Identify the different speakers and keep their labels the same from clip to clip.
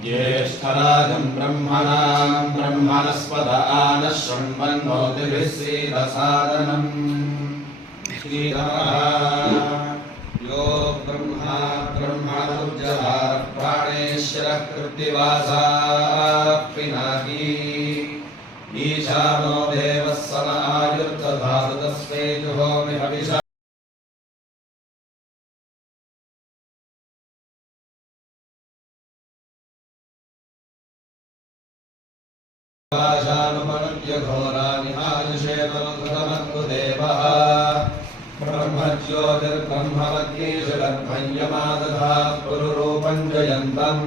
Speaker 1: ज्येष्ठराजम् ब्रह्मणाम् ब्रह्मणस्पद आनः शृण्वन्नोतिभिः सीदसादनम् श्रीरमः यो ब्रह्मा ब्रह्मणोज्जहार प्राणेश्वरः कृत्तिवासाः पिनाकी ईशानो देवः समायुर्दधातु तस्मै जुहोमि पाशानुपनुज्य घोरानिहायुषेतनुकृतमद्भुदेवः ब्रह्मज्योतिर्ब्रह्मवद्गीषु गर्भं यमादधा पुरुरूपं जयन्तम्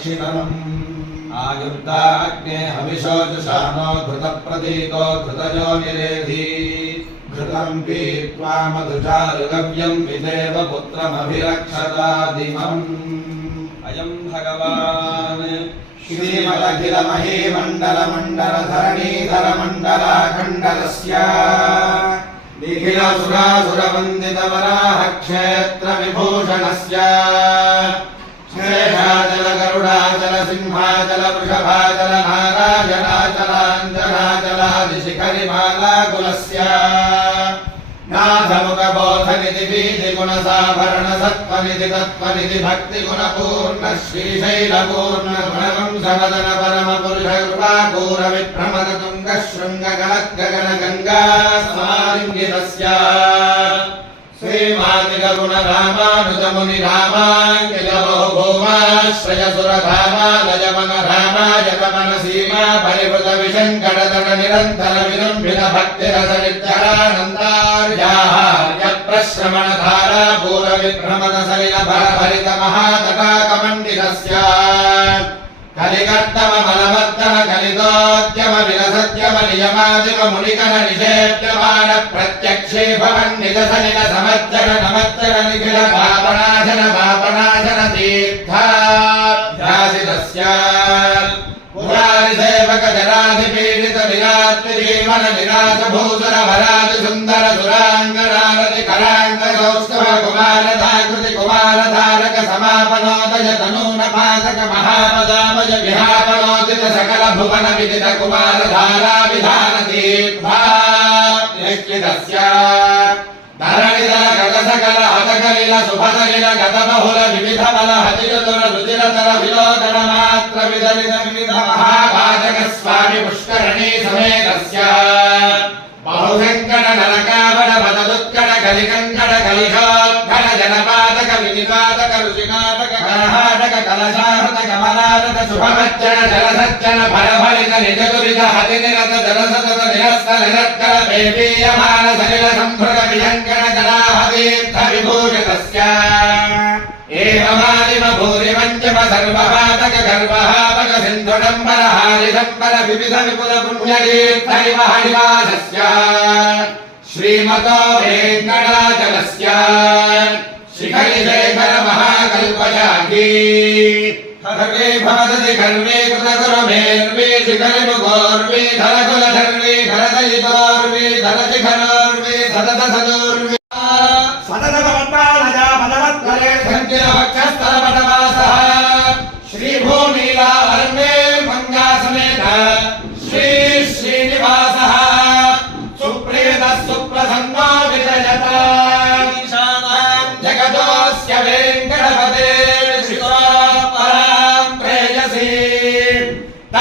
Speaker 1: सेना अक्षितम् आयुक्ताग्ने हविषोजुषाणो घृतप्रतीको घृतयो निरेधि घृतम् पीत्वा मधुचारुगव्यम् विदेव पुत्रमभिरक्षतादिमम् अयम् भगवान् श्रीमदखिलमहीमण्डलमण्डलधरणीधरमण्डलाखण्डलस्य निखिलसुरासुरवन्दितवराह क्षेत्रविभूषणस्य शेषाचल गरुडाचल सिंहाचल वृषभाचल नारायणाचलाञ्जनाचलादिशिखरिमालाकुलस्य नाथमुखबोधनिधि बीधिगुणसाभरण सत्त्वनिधि तत्त्वनिधि भक्तिगुणपूर्ण श्रीशैलपूर्ण गुणवंशवदन परमपुरुष कृपापूर विभ्रमद तुङ्ग शृङ्ग गणगण गङ्गा समालिङ्गितस्य करुण रामानुजमुनि रामाङ्किलो भौमाश्रयसुरधामालय मन रामाय तमन सीमा परिवृत विशङ्करतन निरन्तर विलम्बित भक्तिरस नित्यरानन्दार्याहार्यप्रश्रमणधारा पूर्वविभ्रमण सलिल भरभरित महातटाकमण्डितस्य कलिकर्तवमलवर्तन कलितोद्य విలసత్యమ నియమాదిమ నిషేద్యమాన ప్రత్యక్షే భవన్ నిజస నిల సమచ్చర నమచ్చర నిఖిల పాపనాశన పాపనాశన తీర్థాధ్యాసితస్య సేవక జరాధిపీడిత విరాత్రి జీవన విరాజ భూసుర వరాది సుందర సురాంగరారతి కరాంగ కౌస్తవ కుమార ధాకృతి కుమార ధారక సమాపనోదయ తను విహాపనోదిత సకల భువన విదిత కుమార ధారా విధాన తీర్థాస్య ధరణిధర గగ సకల హతక సుఖలిల సుభదలిల గత బహుళ వివిధ బల హతిరతుల రుచిరతర విలోకన మాత్ర విదలిత వివిధ స్వామి పుష్కరణీ సమేతస్య. నరకావడ జనపాతక వినిపాతక రుచినాటక కరహాటక కలశాహత కమలాటక శుభమజ్జన జలసజ్జన ఫలఫలిత నిజదురిత హతి నిరత జలసతత నిరస్త నిరత్కర పేపీయమాన సలిల సంభృత విహంకర జలాహతీర్థ విభూషితస్య ఏవమాదిమ భూరిమంజమ సర్వపాతక గర్భహాపక సింధుడంబర హారిదంబర వివిధ విపుల పుణ్యతీర్థైవ హరివాసస్య श्रीमतावेङ्कणाचलस्य शिखरिशेखरमहाकल्पजागी सर्वे भवदति गर्वे कृतगुरमेर्वे शिखरिमुखोर्वे धरकुलधर्वे धरदयितोर्वे धरति खरोर्वे धरत सदोर्वे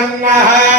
Speaker 1: तन्नः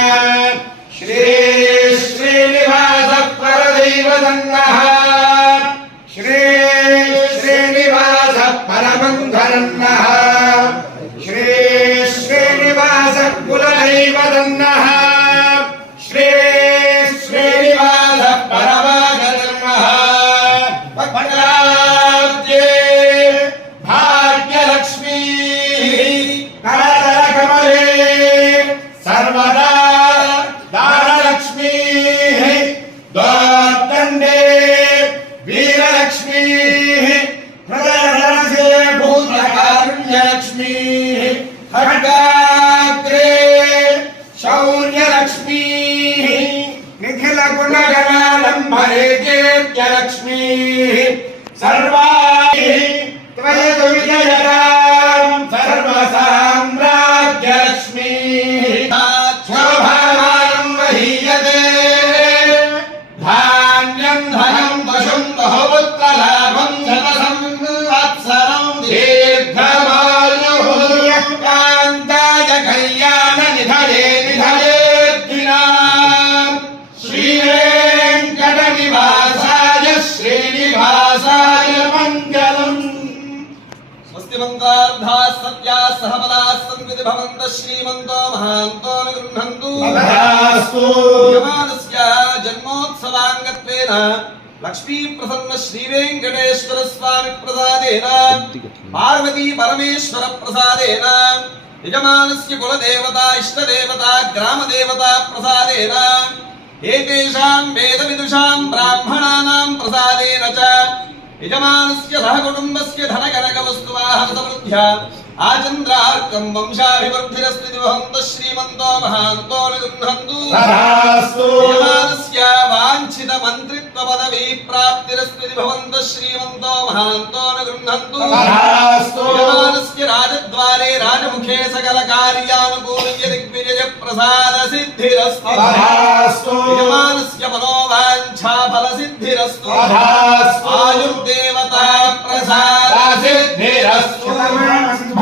Speaker 2: స్వస్తి మంగార్ధాः సత్యాः సహపదాः సంవిధి భవంతः శ్రీమంతో మహాంతో యమానస్య జన్మోత్సవాంగత్వేన లక్ష్మీ ప్రసన్న శ్రీ వెంకటేశ్వర స్వామి ప్రసాదేన. పార్వతీ పరమేశ్వర ప్రసాదేన. యజమానస్య కులదేవత ఇష్టదేవత గ్రామదేవత ప్రసాదేన. ఏతేషాం వేద విదుషాం చ యజమానస్య సహ కుటుంబస్య ధనకనక వస్తువాహన సమృద్ధ్య ఆచంద్రార్కం వంశాభివృద్ధిరస్తి దివహంత శ్రీమంతో మహాంతో నిగృహంతు యజమానస్య వాంఛిత మంత్రిత్వ పదవీ ప్రాప్తిరస్తి భవంత శ్రీమంతో మహాంతో నిగృహంతు యజమానస్య రాజద్వారే రాజముఖే సకల కార్యానుకూల్య దిగ్విజయ ప్రసాద సిద్ధిరస్తు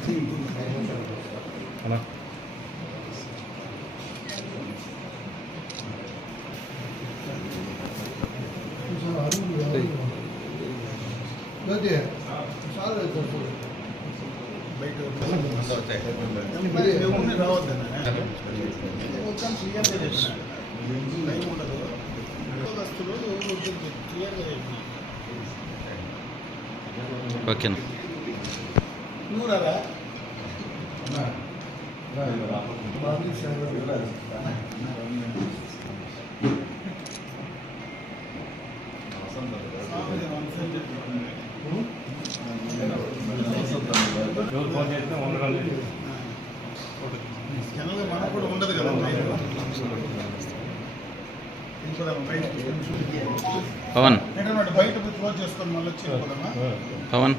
Speaker 2: తే నమః
Speaker 3: ఓకేనా
Speaker 4: మనకు కూడా ఉండదు కదా
Speaker 3: పవన్. పవన్.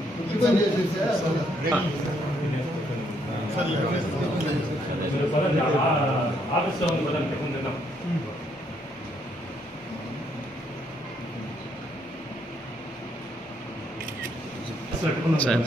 Speaker 3: సార్
Speaker 4: సరే